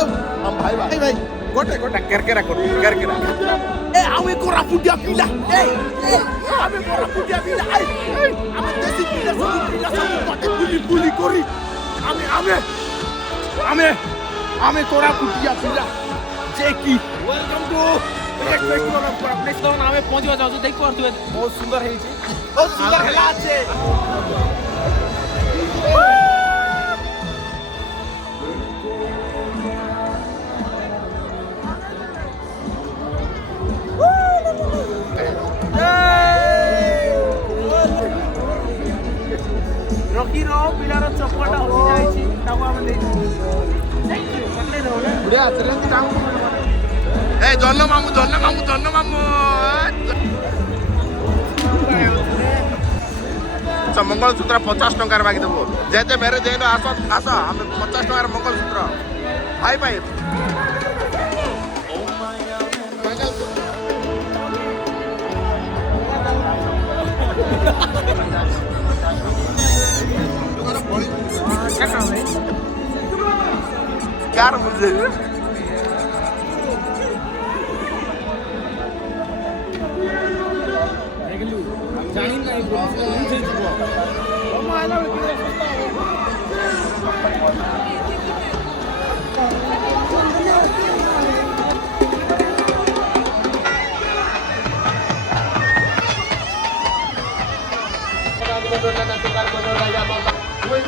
हम भाई भाई गोटे गोटे करकेरा ए आवे कोरा पुडिया पिला ए आवे कोरा पुडिया पिला ए आवे देसी पिला सब गोटे पुली कोरी आमे कोरा पुडिया पिला जेकी वेलकम टू एक फेस्टिवल ऑफ प्लेस तो आमे पहुंचवा जाऊ देख पारथुवे बहुत सुंदर है छी बहुत सुंदर है आछे रॉकी रो पिलार चपटा हो जाई ताऊ हम दे थैंक यू पटले रो बुढ़िया चले ताऊ ए जन्न मामू मंगलसूत्र 50 टंकार मागी देबो जेते मेरे देनो आस हम 50 टंकार मंगलसूत्र भाई भाई कार मुझे कोई